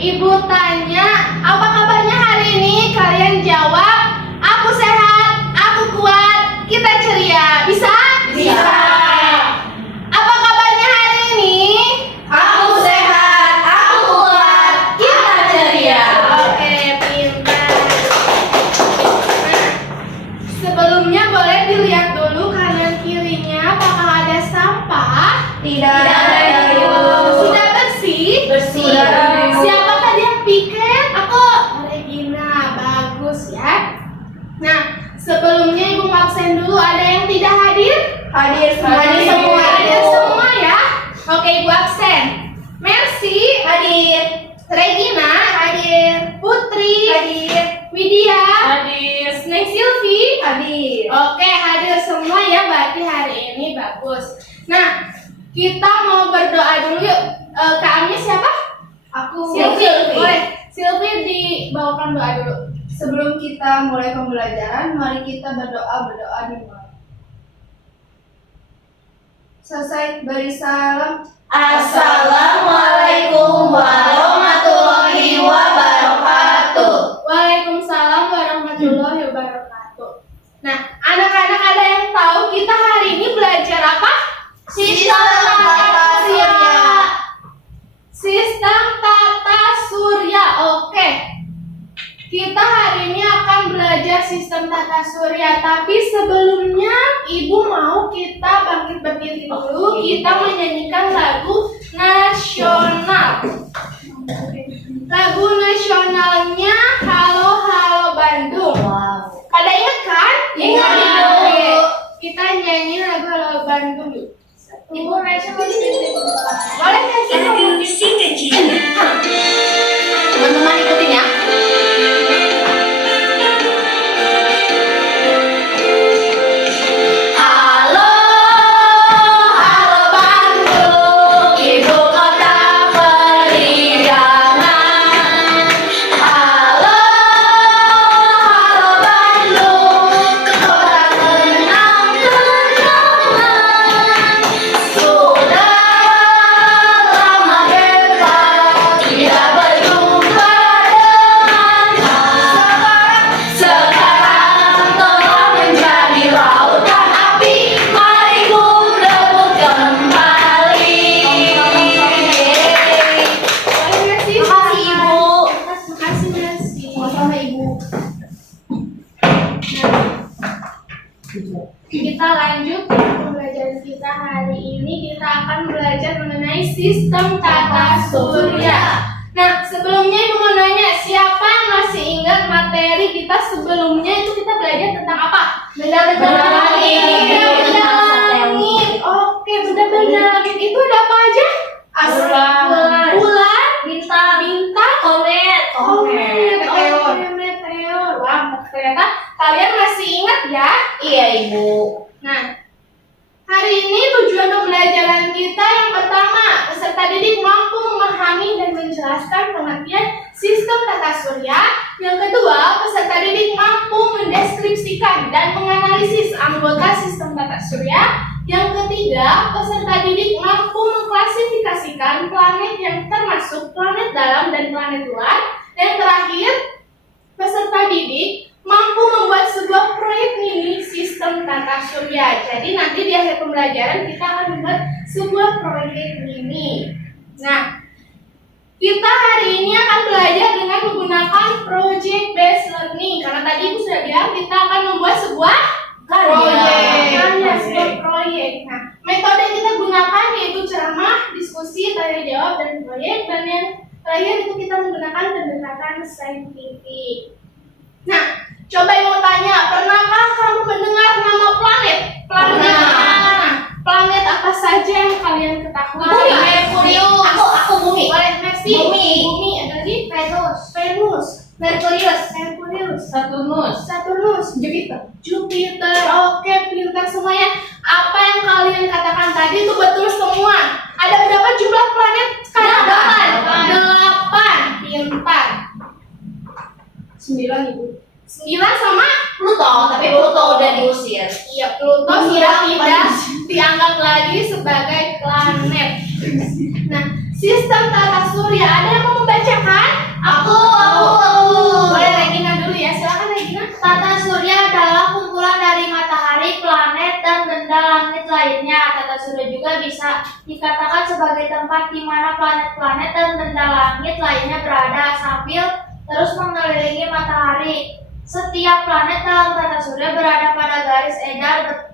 Ibu tanya, apa kabarnya hari ini? Kalian jawab, aku sehat, aku kuat, kita ceria. Bisa? Bisa. Apa kabarnya hari ini? Aku sehat, aku kuat, kita ceria. Oke, pintar. Nah, sebelumnya boleh dilihat dulu kanan kirinya apakah ada sampah? Tidak ada, Ibu. Sudah bersih? Bersih. Siapa tadi yang piket? Aku. Regina, bagus ya. Nah, sebelumnya Ibu absen dulu. Ada yang tidak hadir? Hadir semua. Hadir semua ya. Oke, Ibu absen. Mercy Hadir. Regina hadir. Putri Hadir. Widya Hadir. Snake Sylvie Hadir. Oke, hadir semua ya, berarti hari ini bagus. Nah, kita mau berdoa dulu yuk. Kak-nya siapa? Aku. Sylvie. Boleh. Sylvie dibawakan doa dulu. Sebelum kita mulai pembelajaran, mari kita berdoa dimulai. Selesai beri salam. Assalamualaikum warahmatullahi wabarakatuh. Waalaikumsalam warahmatullahi wabarakatuh. Nah, anak-anak ada yang tahu kita hari ini belajar apa? Sistem tata surya. Sistem tata surya. Oke. Kita hari ini akan belajar sistem tata surya, tapi sebelumnya Ibu mau kita bangkit berdiri dulu, kita menyanyikan lagu nasional. Lagu nasionalnya Halo Halo Bandung. Wow. Pada ingat kan? Ingat, Ibu. Oke. Kita nyanyi lagu Halo Bandung yuk. Ibu Raisa mau dipimpin. Boleh nggak sih? Teman-teman ikutin ya. Halo, halo Bandung, ibu kota periangan. Halo, halo Bandung, kota kenang kenangan. Sudah lama kita tidak berjumpa dengan sekarang telah menjadi lautan api, mari ku rebut kembali. Boleh nggak sih? Makasih, Ibu. Makasih Mercy. Sama-sama, Ibu. Kita lanjut pembelajaran kita hari ini. Kita akan belajar mengenai sistem tata surya. Nah, sebelumnya Ibu mau nanya, siapa yang masih ingat materi kita sebelumnya itu kita belajar tentang apa? Benda-benda langit. Benda-benda langit. Oke, benda-benda langit itu ada apa aja? Bulan. Bulan, Bintang, bintang, komet, meteor. Oke, meteor. Wah, ternyata kalian masih ingat ya? Iya, Ibu. Nah, hari ini tujuan pembelajaran kita yang pertama, peserta didik mampu memahami dan menjelaskan pengertian sistem tata surya. Yang kedua, peserta didik mampu mendeskripsikan dan menganalisis anggota sistem tata surya. Yang ketiga, peserta didik mampu mengklasifikasikan planet yang termasuk planet dalam dan planet luar. Dan terakhir, peserta didik mampu membuat sebuah proyek mini sistem tata surya. Jadi nanti di akhir pembelajaran kita akan membuat sebuah proyek mini. Nah, kita hari ini akan belajar dengan menggunakan project based learning. Karena tadi Ibu sudah bilang kita akan membuat sebuah sebuah proyek. Nah, metode yang kita gunakan yaitu ceramah, diskusi, tanya jawab, dan proyek. Dan yang terakhir itu kita menggunakan pendekatan saintifik. Nah, coba Ibu tanya, pernahkah kamu mendengar nama planet? Planet apa saja yang kalian ketahui? Bumi, Merkurius. Aku Bumi. Boleh, Mercy. Bumi. Bumi, ada lagi? Venus. Merkurius. Saturnus. Jupiter. Oke, pintar semuanya. Apa yang kalian katakan tadi itu betul semua. Ada berapa jumlah planet sekarang? 8. Pintar. 9 Ibu. 9 sama Pluto, tapi Pluto udah diusir. Iya, Pluto sudah tidak dianggap lagi sebagai planet. Nah, sistem tata surya, ada yang mau membacakan? Aku. Boleh Regina dulu ya, silakan Regina. Tata surya adalah kumpulan dari matahari, planet, dan benda langit lainnya. Tata surya juga bisa dikatakan sebagai tempat di mana planet-planet dan benda langit lainnya berada sambil terus mengelilingi matahari. Setiap planet dalam tata surya berada pada garis edar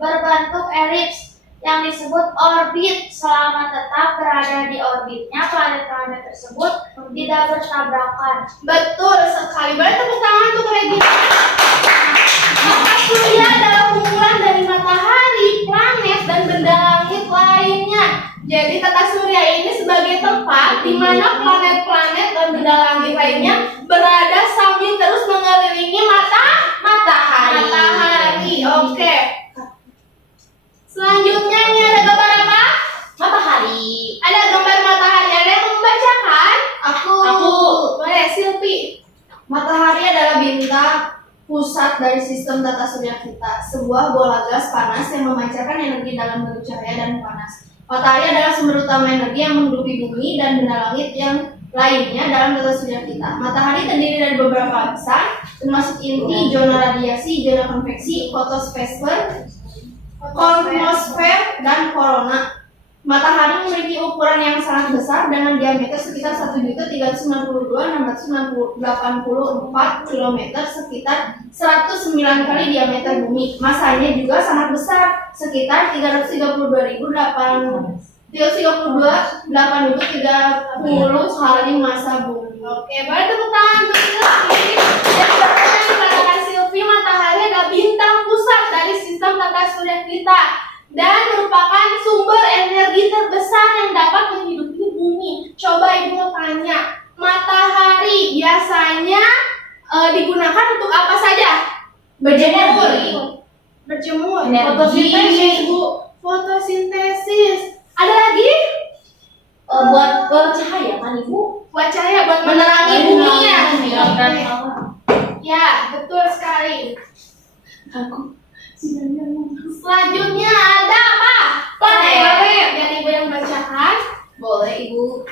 berbentuk elips yang disebut orbit. Selama tetap berada di orbitnya, planet-planet tersebut tidak bertabrakan. Betul sekali. Boleh tepuk tangan untuk Regina. Tata surya adalah kumpulan dari matahari, planet, dan benda langit lainnya. Jadi tata surya ini sebagai tempat di mana planet-planet dan benda langit lainnya berada sambil terus mengelilingi matahari. Oke. Selanjutnya ini ada gambar apa? Matahari. Ada gambar matahari. Ada yang membacakan? Aku. Boleh, Silvi. Matahari adalah bintang pusat dari sistem tata surya kita, sebuah bola gas panas yang memancarkan energi dalam bentuk cahaya dan panas. Matahari adalah sumber utama energi yang menghidupi bumi dan benda langit yang lainnya dalam tata surya kita. Matahari terdiri dari beberapa lapisan, termasuk inti, zona radiasi, zona konveksi, fotosfer, kosmosfer, dan korona. Matahari memiliki ukuran yang sangat besar dengan diameter sekitar 1.392.684 km, sekitar 109 kali diameter bumi. Masanya juga sangat besar, sekitar 332.830 kali massa bumi. Oke, boleh tepuk tangan untuk Silvi. Dan seperti yang dikatakan Silvi, matahari adalah bintang pusat dari sistem tata surya kita dan merupakan sumber energi terbesar yang dapat menghidupi bumi. Coba Ibu tanya, matahari biasanya digunakan untuk apa saja? Berjemur. Energi. Fotosintesis, Bu. Fotosintesis. Ada lagi? Buat cahaya kan Ibu? Buat cahaya, buat menerangi bumi ya. Menerangi. Ya, betul sekali. Selanjutnya ada apa? Planet. Biar Ibu yang bacakan. Boleh Ibu.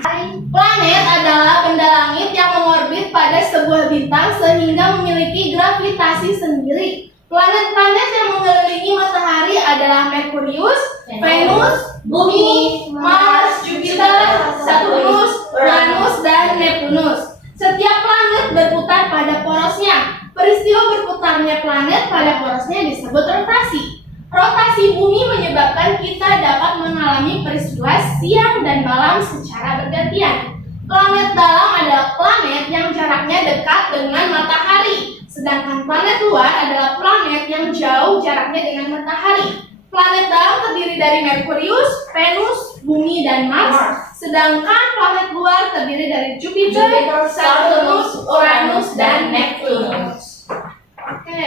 Planet adalah benda langit yang mengorbit pada sebuah bintang sehingga memiliki gravitasi sendiri. Planet-planet yang mengelilingi matahari adalah Merkurius, Venus, Bumi, Mars, Jupiter, Saturnus, Uranus, dan Neptunus. Setiap planet berputar pada porosnya. Peristiwa berputarnya planet pada porosnya disebut rotasi. Rotasi bumi menyebabkan kita dapat mengalami peristiwa siang dan malam secara bergantian. Planet dalam adalah planet yang jaraknya dekat dengan matahari, sedangkan planet luar adalah planet yang jauh jaraknya dengan matahari. Planet dalam terdiri dari Merkurius, Venus, Bumi, dan Mars, sedangkan planet luar terdiri dari Jupiter, Saturnus, Uranus, dan Neptunus. Oke,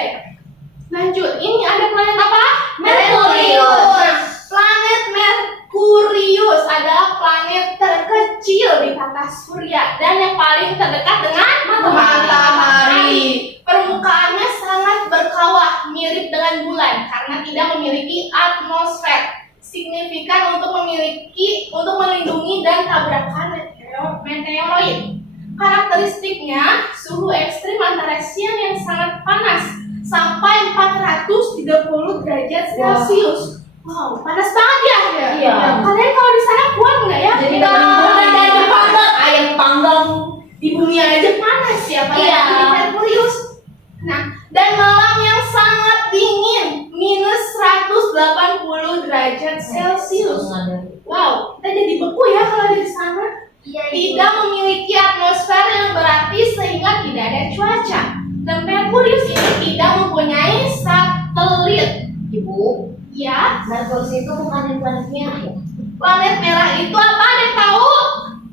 lanjut. Ini ada planet apa? Merkurius. Planet Merkurius adalah planet terkecil di tata surya dan yang paling terdekat dengan matahari. Permukaannya sangat berkawah, mirip dengan bulan karena tidak memiliki atmosfer signifikan untuk melindungi dan tabrakan meteoroid. Karakteristiknya, suhu ekstrim antara siang yang sangat panas sampai 430 derajat Celcius. Wow, panas banget ya? Iya. Kalian kalau di sana kuat nggak ya? Jadi Kita ayam panggang. di bumi aja panas ya, apalagi Iya. di Merkurius. Nah, dan malam yang sangat dingin, minus 180 derajat Celcius. Wow, kita jadi beku ya kalau di sana. Tidak memiliki atmosfer yang berarti sehingga tidak ada cuaca. Dan Merkurius ini tidak mempunyai satelit. Ibu, Ya, Merkurius itu bukan yang planet merah ya? planet merah itu apa? Ada yang tahu?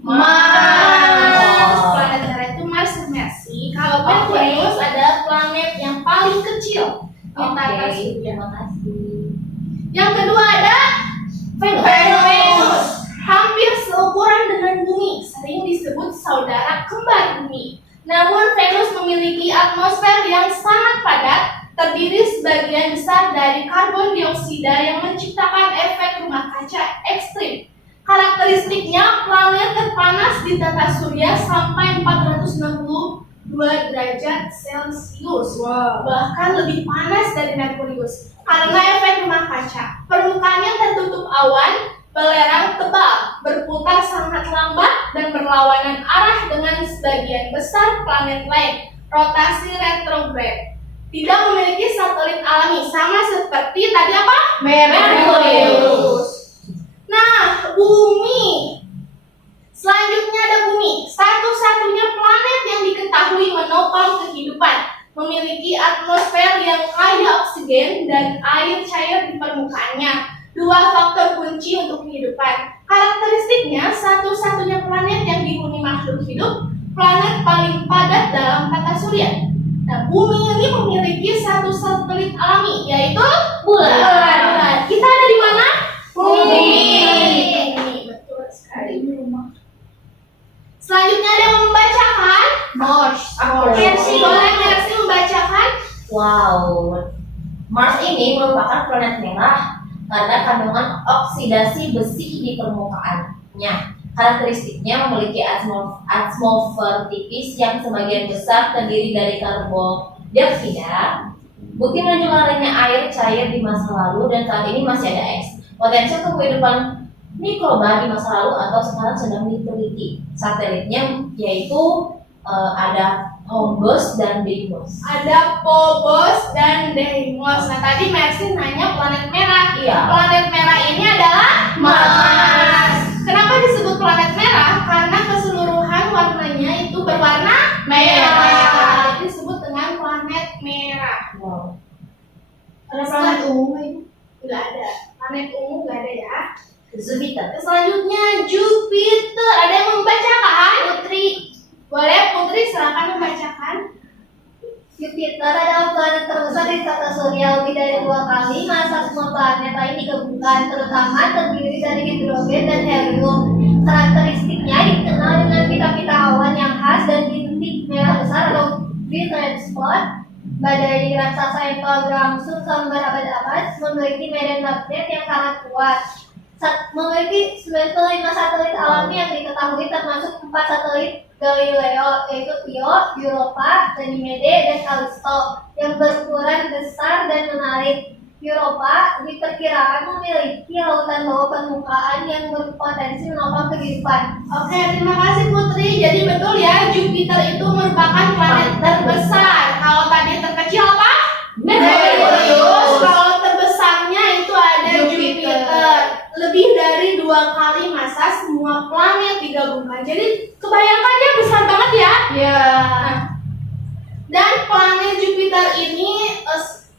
Mars. Planet merah itu Mars dan Mercy. Kalau Merkurius adalah planet yang paling kecil di tata surya. Terima kasih. Yang kedua ada Venus. Hampir seukuran dengan bumi, sering disebut saudara kembar bumi. Namun Venus memiliki atmosfer yang sangat padat, terdiri sebagian besar dari karbon dioksida yang menciptakan efek rumah kaca ekstrim. Karakteristiknya, planet terpanas di tata surya sampai 462 derajat Celcius. Bahkan lebih panas dari Merkurius. Karena efek rumah kaca, permukaannya tertutup awan belerang tebal, berputar sangat lambat dan berlawanan arah dengan sebagian besar planet lain. Rotasi retrograde. Tidak memiliki satelit alami, sama seperti tadi apa? Merkurius. Nah, bumi. Selanjutnya ada bumi, satu-satunya planet yang diketahui menopang kehidupan. Memiliki atmosfer yang kaya oksigen dan air cair di permukaannya. Dua faktor kunci untuk kehidupan. Karakteristiknya, satu-satunya planet yang dihuni makhluk hidup, planet paling padat dalam tata surya. Nah, bumi ini memiliki satu satelit alami, yaitu bulan. Kita ada di mana? Bumi. Betul sekali. Selanjutnya ada yang membacakan. Mars. Mercy, boleh Mercy membacakan? Wow. Mars ini merupakan planet merah karena kandungan oksidasi besi di permukaannya. Karakteristiknya memiliki atmosfer tipis yang sebagian besar terdiri dari karbon dioksida. Bukti menunjukkan adanya air cair di masa lalu dan saat ini masih ada es. Potensi untuk kehidupan mikroba di masa lalu atau sekarang sedang diteliti. Satelitnya yaitu ada Phobos dan Deimos. Ada Phobos dan Deimos. Nah, tadi Mercy nanya planet merah. Iya. Planet merah ini adalah Mars. Kenapa disebut planet merah? Karena keseluruhan warnanya itu berwarna merah. Jadi disebut dengan planet merah. Wow. Ada planet ungu ini. Nggak ada. Planet ungu nggak ada ya. Jupiter. Selanjutnya Jupiter. Ada yang membacakan? Putri. Boleh Putri, silakan membacakan. Jupiter adalah planet terbesar di tata surya, lebih dari 2 kali massa semua planet lain digabungkan, terutama terdiri dari hidrogen dan helium. Karakteristiknya dikenal dengan pita-pita awan yang khas dan bintik merah besar atau big red spot. Badai raksasa yang telah berlangsung selama berabad-abad memiliki medan magnet yang sangat kuat. Memiliki 95 satelit alami yang diketahui, termasuk 4 satelit Galileo, yaitu Io, Europa, Ganymede, dan Callisto, yang berukuran besar dan menarik. Europa diperkirakan memiliki lautan bawah permukaan yang berpotensi menopang kehidupan. Oke, terima kasih Putri. Jadi betul ya, Jupiter itu merupakan planet terbesar. Kalau tadi terkecil apa? Merkurius. Kalau terbesarnya itu ada Jupiter. Lebih dari 2 kali massa semua planet digabungkan. Jadi kebayangkan dia besar banget ya. Iya. Nah, dan planet Jupiter ini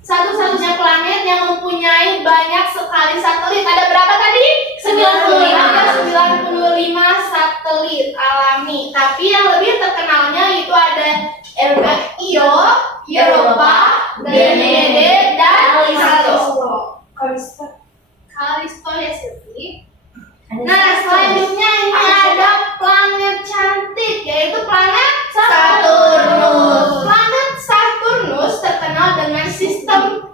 satu-satunya planet yang mempunyai banyak sekali satelit. Ada berapa tadi? 95 satelit alami. Tapi yang lebih terkenalnya itu ada Io, Europa, Ganymede, dan Callisto ya Sylvie. Nah, selanjutnya ini ada planet cantik, yaitu planet Saturnus. Planet Saturnus terkenal dengan sistem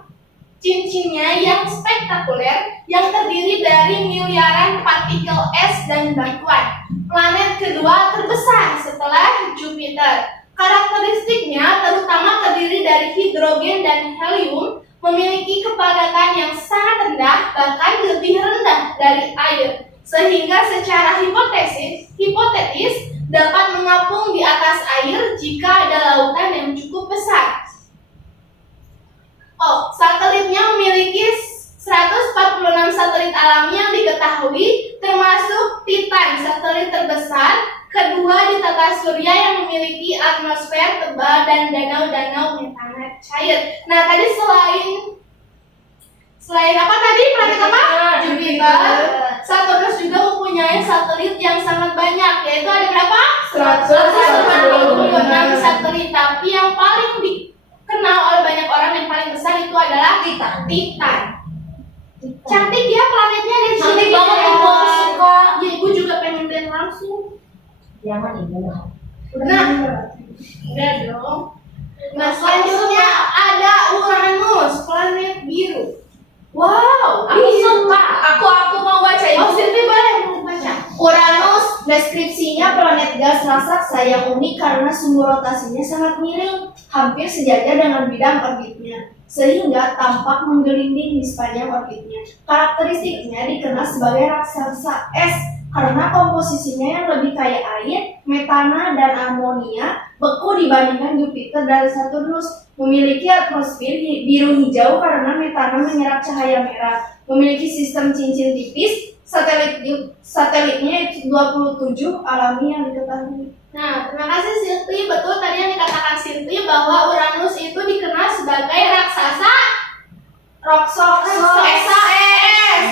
cincinnya yang spektakuler yang terdiri dari miliaran partikel es dan batuan. Planet kedua terbesar setelah Jupiter. Karakteristiknya terutama terdiri dari hidrogen dan helium, memiliki kepadatan yang sangat rendah, bahkan lebih rendah dari air, sehingga secara hipotetis dapat mengapung di atas air jika ada lautan yang cukup besar. Satelitnya memiliki 146 satelit alami yang diketahui, termasuk Titan, satelit terbesar kedua di tata surya yang memiliki atmosfer tebal dan danau-danau metana cair. Nah, tadi selain apa tadi? Planet apa? Jupiter. Saturnus juga mempunyai satelit yang sangat banyak, yaitu ada berapa? 146 satelit. Tapi yang paling dikenal oleh banyak orang yang paling besar itu adalah Titan. Cantik ya planetnya, dan Cantik banget, Ibu. Suka. Ya, Ibu juga pengen lihat langsung. Jangan ibu. Nah, udah dong. Nah, selanjutnya ada Uranus, planet biru. Wow, Aku suka. Aku mau baca. Ibu Sylvie boleh baca. Uranus, deskripsinya planet gas raksasa yang unik karena sumbu rotasinya sangat miring, hampir sejajar dengan bidang orbitnya, sehingga tampak menggelinding di sepanjang orbitnya. Karakteristiknya dikenal sebagai raksasa es karena komposisinya yang lebih kaya air, metana, dan amonia, beku dibandingkan Jupiter dan Saturnus. Memiliki atmosfer biru hijau karena metana menyerap cahaya merah. Memiliki sistem cincin tipis, satelitnya 27 alami yang diketahui. Nah, terima kasih Silvi. Betul tadi yang dikatakan Silvi bahwa Uranus itu dikenal sebagai raksasa raksasa es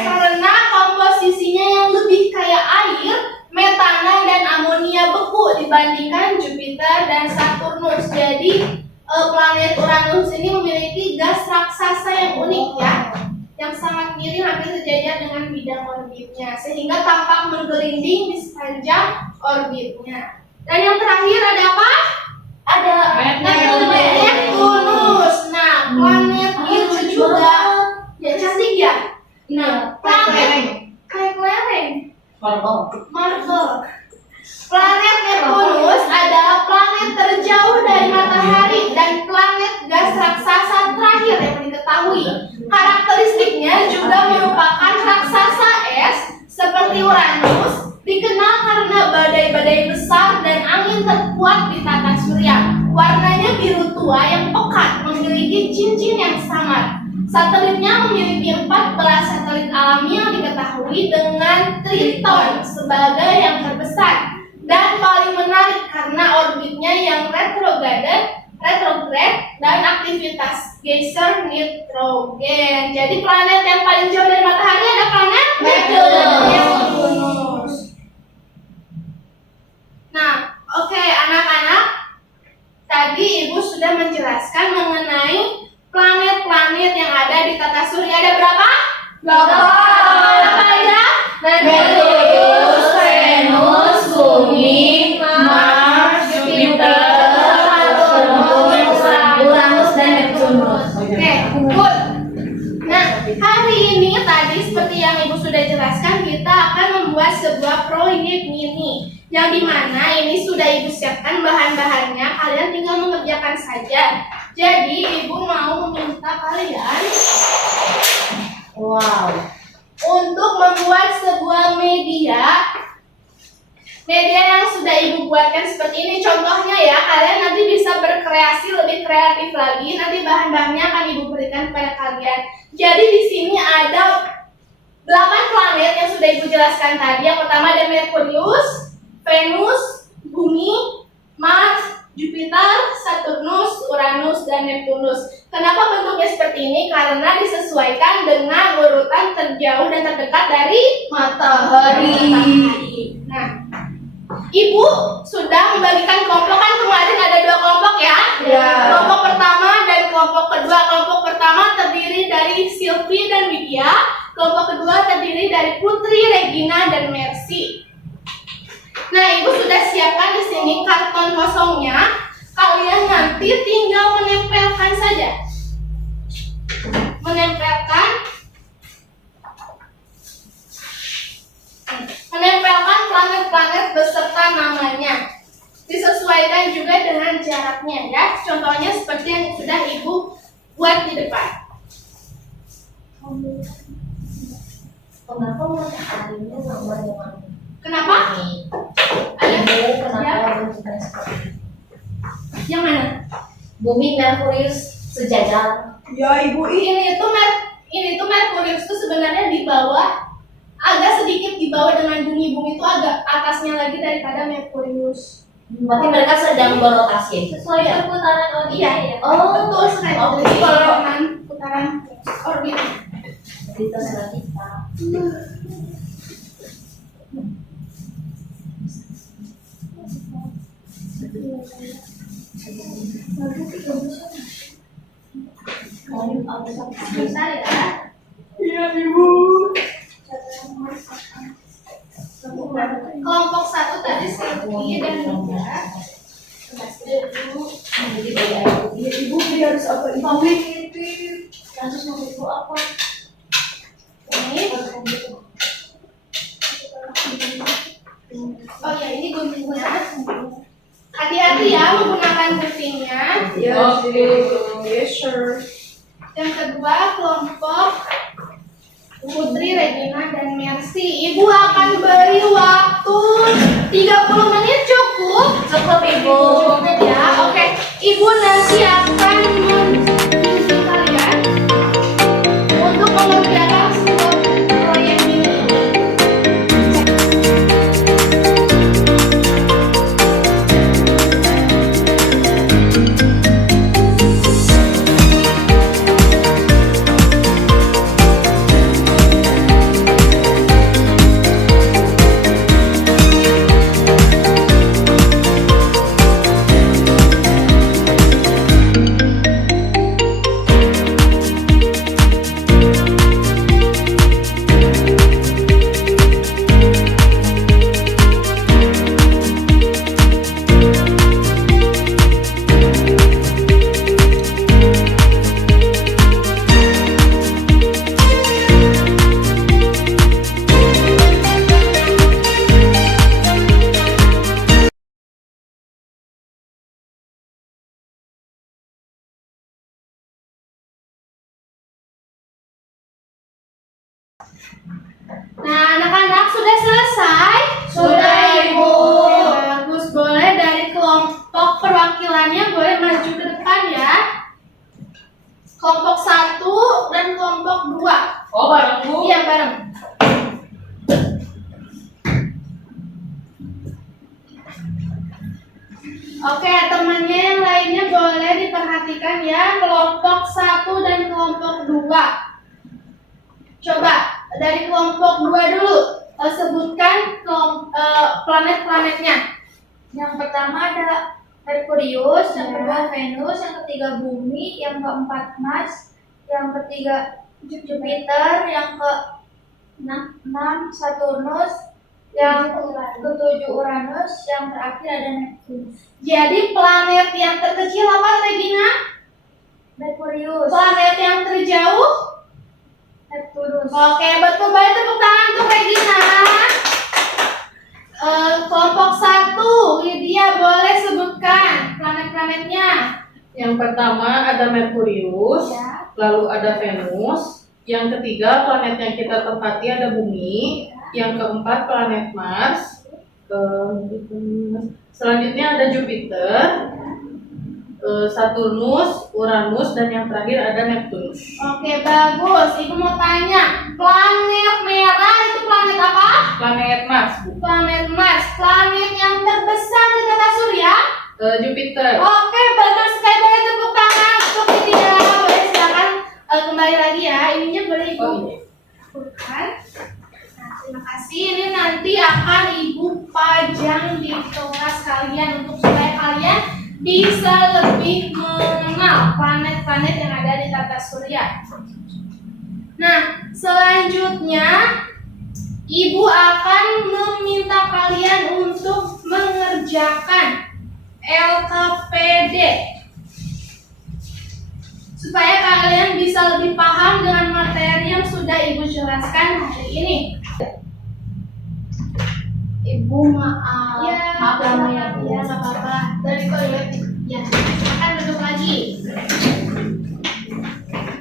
karena komposisinya yang lebih kaya air, metana, dan amonia beku dibandingkan Jupiter dan Saturnus. Jadi planet Uranus ini memiliki gas raksasa yang unik ya, yang sangat miring hampir sejajar dengan bidang orbitnya, sehingga tampak menggelinding di sepanjang orbitnya. Dan yang terakhir ada apa? Ada Neptunus. Nah, planet itu juga ya cantik ya. Nah, planet kayak kelereng. Marble. Planet Neptunus adalah planet terjauh dari matahari dan planet gas raksasa terakhir yang diketahui. Karakteristiknya juga merupakan raksasa es seperti Uranus, dikenal karena badai-badai besar dan angin terkuat di tata surya. Warnanya biru tua yang pekat, memiliki cincin yang samar. Satelitnya memiliki 14 satelit alami yang diketahui dengan Triton sebagai yang terbesar. Dan paling menarik karena orbitnya yang retrograde dan aktivitas geyser nitrogen. Jadi planet yang paling jauh dari matahari ada planet Neptunus. Nah, oke anak-anak, tadi Ibu sudah menjelaskan mengenai planet-planet yang ada di tata surya. Ada berapa? 8. Apa aja? Venus, Bumi, Mars, Jupiter, Saturnus, Uranus, dan Neptunus. Oke, good. Nah, hari ini tadi seperti yang Ibu sudah jelaskan, kita akan membuat sebuah proyek mini yang dimana ini sudah Ibu siapkan bahan-bahannya, kalian tinggal mengerjakan saja. Jadi Ibu mau meminta kalian untuk membuat sebuah media yang sudah Ibu buatkan seperti ini. Contohnya ya, kalian nanti bisa berkreasi lebih kreatif lagi. Nanti bahan-bahannya akan Ibu berikan kepada kalian. Jadi di sini ada 8 planet yang sudah Ibu jelaskan tadi. Yang pertama ada Merkurius, Venus, Bumi, Mars, Jupiter, Saturnus, Uranus, dan Neptunus. Kenapa bentuknya seperti ini? Karena disesuaikan dengan urutan terjauh dan terdekat dari matahari. Nah, Ibu sudah membagikan kelompok, kan kemarin ada 2 kelompok ya? Ya. Kelompok pertama dan kelompok kedua. Kelompok pertama terdiri dari Silvi dan Widya. Kelompok kedua terdiri dari Putri, Regina, dan Mercy. Nah, Ibu sudah siapkan di sini karton kosongnya. Kalian nanti tinggal menempelkan saja. Menempelkan planet-planet beserta namanya. Disesuaikan juga dengan jaraknya ya. Contohnya seperti yang sudah Ibu buat di depan. Kenapa mataharinya sama dengan Kenapa? ini? Ada Kenapa bentuknya seperti ini? yang mana? Bumi Merkurius sejajar. Ya Ibu, ini tuh Merkurius itu sebenarnya di bawah, agak sedikit di bawah dengan bumi. Bumi itu agak atasnya lagi daripada Merkurius. Berarti mereka sedang berotasi. Sesuai perputaran orbit Iya. ya. Oh, Betul sekali. oke. Jadi kalau dengan putaran orbit. Jadi terserah kita. Bentar ya. Iya Ibu. Kelompok 1 tadi Silvi dan Widya. Ibu dia harus apa? Kasus nomor itu apa? Ini Oh ya, ini guntingnya. Hati-hati ya menggunakan guntingnya. Yes, sure. Yang kedua, kelompok Putri, Regina, dan Mercy. Ibu akan beri waktu 30 menit cukup? Cukup Ibu. Cukup ya, oke. Ibu nanti akan membimbing kalian untuk mengerjakan sebuah proyek ini. Nah, anak-anak sudah selesai? Sudah, Ibu. Oke, bagus. Boleh dari kelompok perwakilannya boleh maju ke depan ya. Kelompok 1 dan kelompok 2. Oh, bareng Bu. Iya, bareng. Oke, temannya yang lainnya boleh diperhatikan ya. Kelompok 1 dan kelompok 2. Coba dari kelompok 2 dulu. Sebutkan planet-planetnya. Yang pertama ada Merkurius, yang kedua Venus, yang ketiga Bumi, yang keempat Mars, yang ketiga Jupiter, yang ke-6 Saturnus, yang ketujuh Uranus, yang terakhir ada Neptunus. Jadi planet yang terkecil apa, Regina? Merkurius, Planet yang terjauh? Neptunus. Oke, betul. Baik, tepuk tangan untuk Regina. Kelompok 1, Lydia boleh sebutkan planet-planetnya. Yang pertama ada Merkurius, Ya. lalu ada Venus. Yang ketiga planet yang kita tempati ada Bumi. Yang keempat planet Mars. Selanjutnya ada Jupiter, Saturnus, Uranus, dan yang terakhir ada Neptunus. Oke, bagus. Ibu mau tanya, planet merah itu planet apa? Planet Mars, Bu. Planet Mars. Planet yang terbesar di tata surya? Jupiter. Oke, betul sekali. Boleh tepuk tangan untuk Lydia. Boleh silakan kembali lagi ya. Ininya boleh Ibu Oh, iya. bukan. Nah, terima kasih. Ini nanti akan Ibu pajang di kelas kalian untuk supaya kalian bisa lebih mengenal planet-planet yang ada di tata surya. Nah, selanjutnya Ibu akan meminta kalian untuk mengerjakan LKPD supaya kalian bisa lebih paham dengan materi yang sudah Ibu jelaskan hari ini. Ibu maaf. Maaf lama ya, Bu. Ya, nggak apa-apa. Dari toilet. Ya, silakan duduk lagi.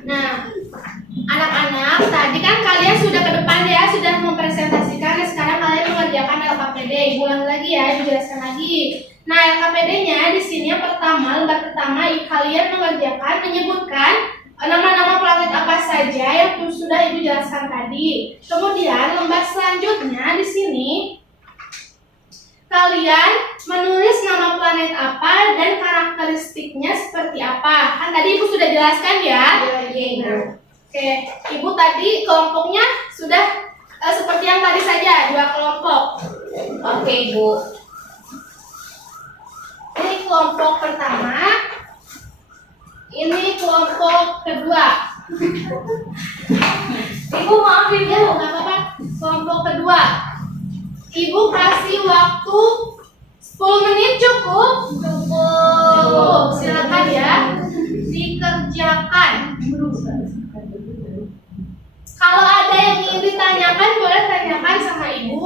Nah, anak-anak, tadi kan kalian sudah ke depan ya, sudah mempresentasikan. Sekarang kalian mengerjakan LKPD. Ibu ulang lagi ya, Ibu jelaskan lagi. Nah, LKPD-nya di sini yang pertama, lembar pertama, kalian menyebutkan nama-nama planet apa saja yang sudah Ibu jelaskan tadi. Kemudian lembar selanjutnya di sini kalian menulis nama planet apa dan karakteristiknya seperti apa. Kan tadi Ibu sudah jelaskan ya. Nah, oke, Ibu tadi kelompoknya sudah seperti yang tadi saja, 2 kelompok. Oke, Ibu. Ini kelompok pertama, ini kelompok kedua. Ibu maaf Ibu. Ya, nggak apa-apa. Kelompok kedua. Ibu kasih waktu 10 menit cukup? Cukup. Silakan ya. Dikerjakan. Kalau ada yang ingin ditanyakan, boleh tanyakan sama Ibu.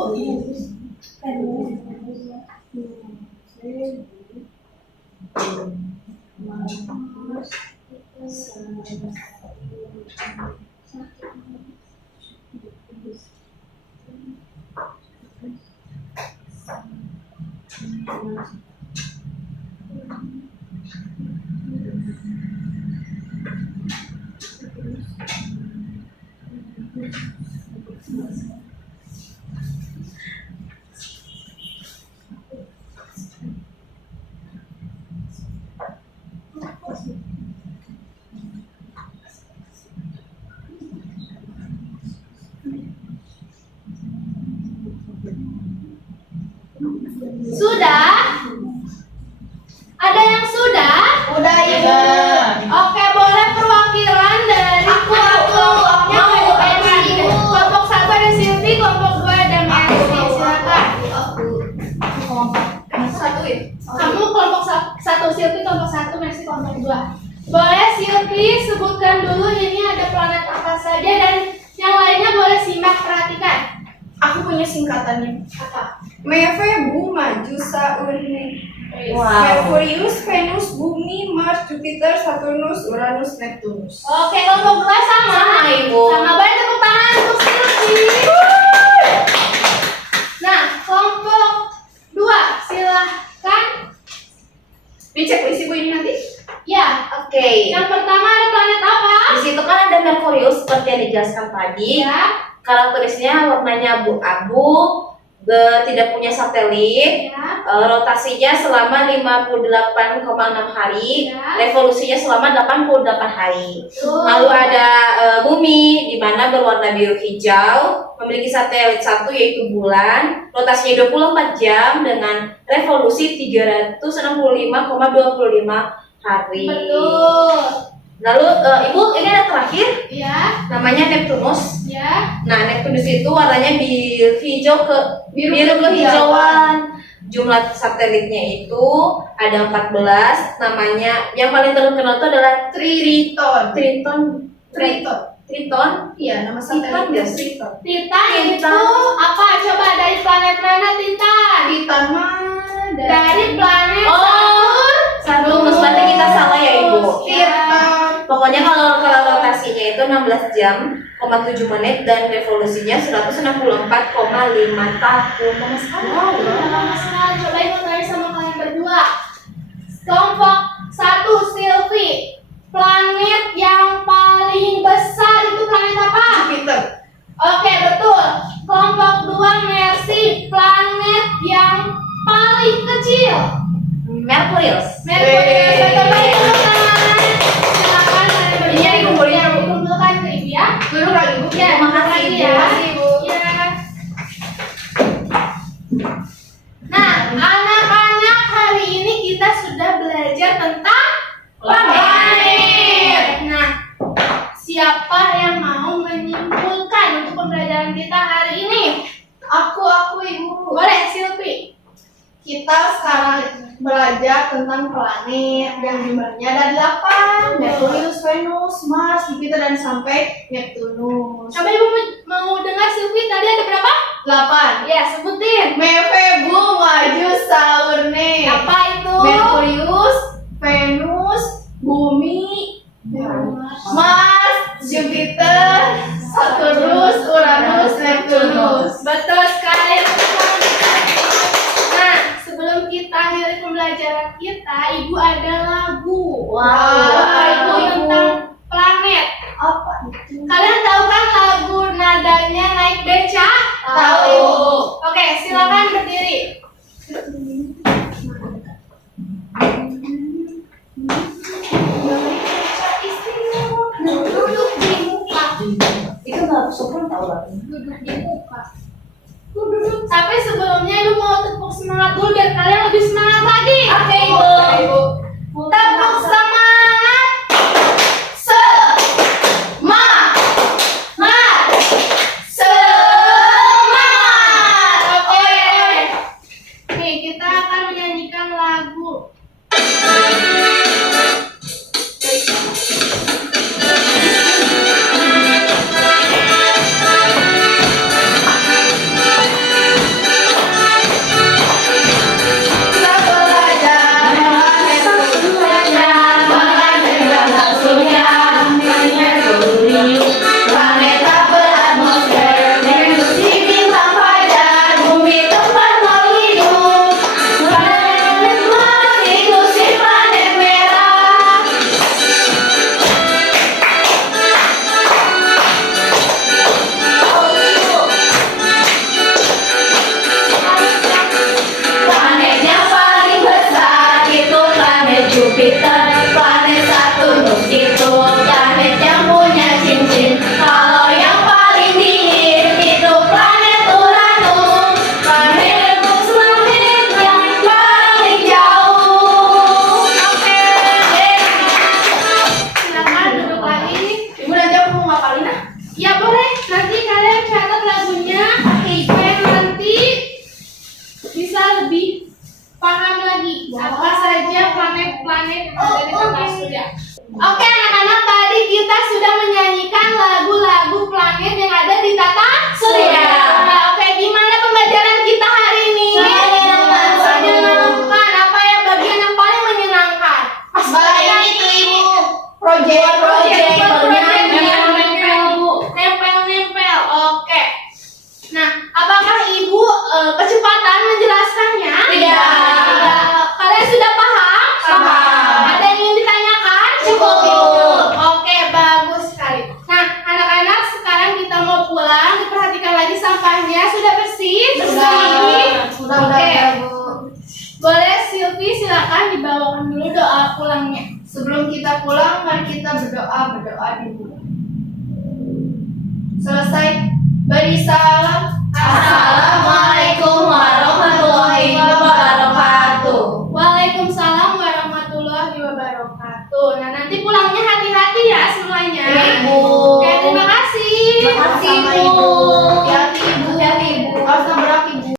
Sudah? Ada yang sudah? Udah ibu. Oke, boleh perwakilan dari kelompoknya kelompok 1 ada Silvi, kelompok 2 ada Mercy. Silakan. Satu ya. Kamu kelompok 1 Silvi, kelompok 1 Mercy, kelompok 2. Boleh Silvi sebutkan dulu ini ada planet apa saja dan yang lainnya boleh simak perhatikan. Aku punya singkatannya. Apa? Mevebu, Maju, Saturn, Wow. Merkurius, Venus, Bumi, Mars, Jupiter, Saturnus, Uranus, Neptunus. Oke, kelompok 2 sama. Sama, Ibu. Sama, boleh tepuk tangan untuk Silvi. Nah, kelompok 2 silahkan. Dicek list ibu ini nanti. Ya, Oke. yang pertama ada planet apa? Di situ kan ada Merkurius seperti yang dijelaskan tadi. Ya, Karakteristiknya warnanya abu-abu, tidak punya satelit, ya. rotasinya selama 58,6 hari, Ya. revolusinya selama 88 hari. Betul. Lalu ada bumi di mana berwarna biru hijau, memiliki satelit 1 yaitu bulan, rotasinya 24 jam dengan revolusi 365,25 hari. Betul. Lalu Ibu, ini ada terakhir Ya, namanya Neptunus. ya. Nah, Neptunus itu warnanya biru hijau Biru biru kehijauan. kehijauan. Jumlah satelitnya itu ada 14. Namanya yang paling terkenal itu adalah Triton. Triton. Iya, nama Titan, satelitnya ya? Triton. Titan itu Titan. apa? Coba dari planet mana Titan? Titan mah Dari planet Saturnus. Berarti kita salah ya, Ibu. Titan. Pokoknya kalau rotasinya itu 16 jam, 7 menit dan revolusinya 164,5 tahun. Lama sekali. Lama sekali. Coba ikut tanya sama kalian berdua. Kelompok 1 Silvi, planet yang paling besar itu planet apa? Jupiter. Oke, betul. Kelompok 2 Mercy, planet yang paling kecil. Merkurius. Merkurius. Coba ikut tangan. Silakan kalian berdua. Iya, dikumpulin, Bu. Kumpulkan ke ibu ya. Dulu lagi Bu. Ya, Terima kasih, lagi Ibu. ya. Terima kasih, Bu. Ya. Nah, anak-anak hari ini kita sudah belajar tentang planet. Nah, siapa yang mau menyimpulkan untuk pembelajaran kita hari ini? Aku Ibu. Boleh, Silvi. Kita sekarang belajar tentang planet yang jumlahnya ada 8. Merkurius, Venus, Mars, Jupiter dan sampai Neptunus. Coba ibu mau dengar Silvi tadi ada berapa? 8. Ya, sebutin. Mevebu, Maju, Saturn. Apa itu? Merkurius, Venus, Bumi, Mars, Jupiter, Saturnus, Uranus, Neptunus. Betul sekali. Nah, sebelum kita akhiri pembelajaran kita, ibu ada lagu. Lagu tentang planet. Apa itu? Kalian tahu kan lagu nadanya naik beca? Tahu. Oke, silakan berdiri. Duduk di muka. Itu nggak sopan tahu lagi. Duduk di muka. Duduk. Tapi sebelumnya ibu mau tepuk semangat dulu biar kalian lebih semangat lagi. Oke, ibu. Tepuk semangat. Semangat. Oke. Nih, kita akan menyanyikan lagu. Jupiter, planet Saturnus itu planet yang punya cincin. Kalau yang paling dingin itu planet Uranus, planet yang paling jauh. Oke. Silakan duduk lagi. Ibu nanti aku mau ngapalin ah. Ya boleh, nanti kalian catat lagunya supaya nanti bisa lebih paham lagi apa saja planet-planet yang ada di tata surya. Oke anak-anak, tadi kita sudah menyanyikan lagu-lagu planet yang ada di tata surya. Nah, oke, gimana pembelajaran kita hari ini? Menyenangkan. Menyenangkan. Apa yang bagian yang paling menyenangkan? Baik itu ibu. Project Nempel. Oke. Nah, apakah ibu kecepatan menjelaskannya? Tidak. Kalian sudah paham? Paham. Ada yang ingin ditanyakan? Cukup. Oke, bagus sekali. Nah, anak-anak, sekarang kita mau pulang. Diperhatikan lagi sampahnya sudah bersih? Sudah Oke. Bu. Boleh Silvi, silakan dibawakan dulu doa pulangnya. Sebelum kita pulang, mari kita berdoa dulu. Selesai. Beri salam. Assalamualaikum warahmatullahi wabarakatuh. Waalaikumsalam warahmatullahi wabarakatuh. Nah, nanti pulangnya hati-hati ya semuanya. Ibu. Oke, terima kasih. Terima kasih, Sama, Bu.